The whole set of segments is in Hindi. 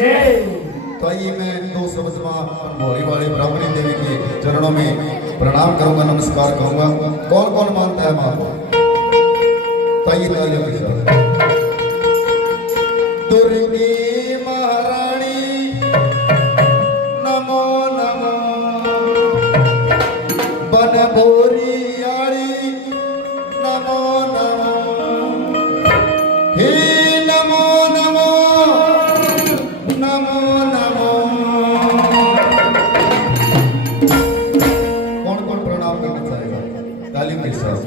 तो आइए मैं दो शब्द में भोरी वाली ब्राह्मणी देवी के चरणों में प्रणाम करूंगा, नमस्कार करूंगा। कौन कौन मानता है मां को? तो आइए तालियों के साथ। दुर्गी महारानी नमो नमो, बन भोरी आड़ी नमो नमो, हे नमो नमो नमो नमो। कौन कौन प्रणाम करना चाहेगा? तालियों के साथ।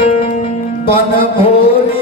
बन भोरी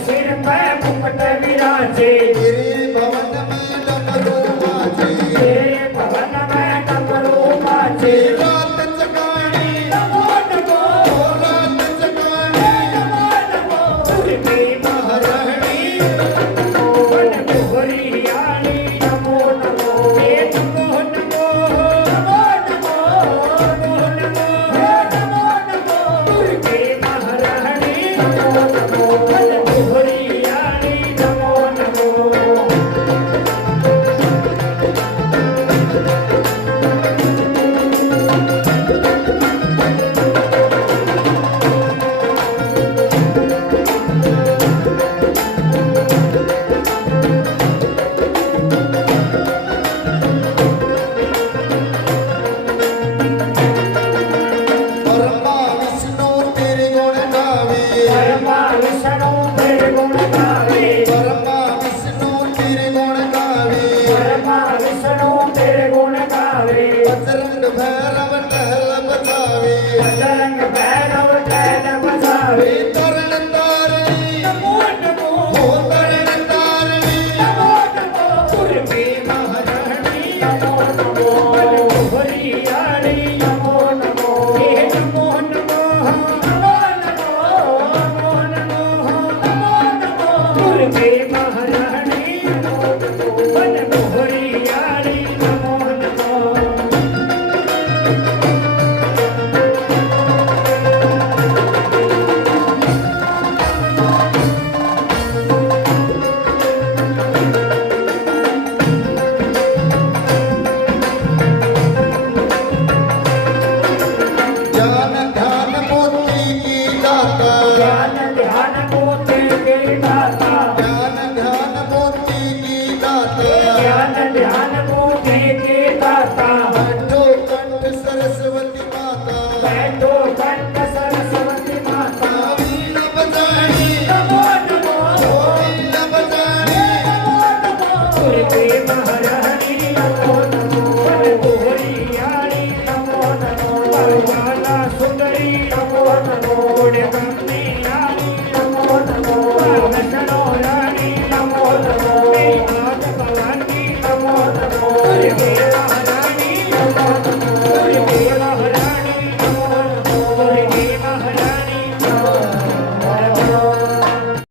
सिर पे मुकुट विराजे, तेरे भवन में डमरू बाजे, तेरे भवन में डमरू बाजे। रात जगानी नमो नमो, रात जगानी नमो नमो, दुर्गे महारानी बन भोरी आड़ी नमो नमो, नमो नमो नमो नमो नमो नमो, दुर्गे महारानी नमो नमो, बन भोरी आड़ी नमो नमो। ब्रह्मा विष्णु तेरे गुण गावे, ब्रह्मा विष्णु तेरे गुण गावे, ब्रह्मा विष्णु तेरे गुण गावे, ब्रह्मा विष्णु तेरे गुण गावे। बजरंग भैरव टहल बजावे, बजरंग भैरव टहल बजावे। तरण तारणी नमो नमो, हो तरण तारणी नमो नमो, दुर्गे महारानी नमो नमो, बन भोरी आड़ी नमो नमो, नमो नमो नमो नमो नमो नमो नमो नमो, दुर्गे महारानी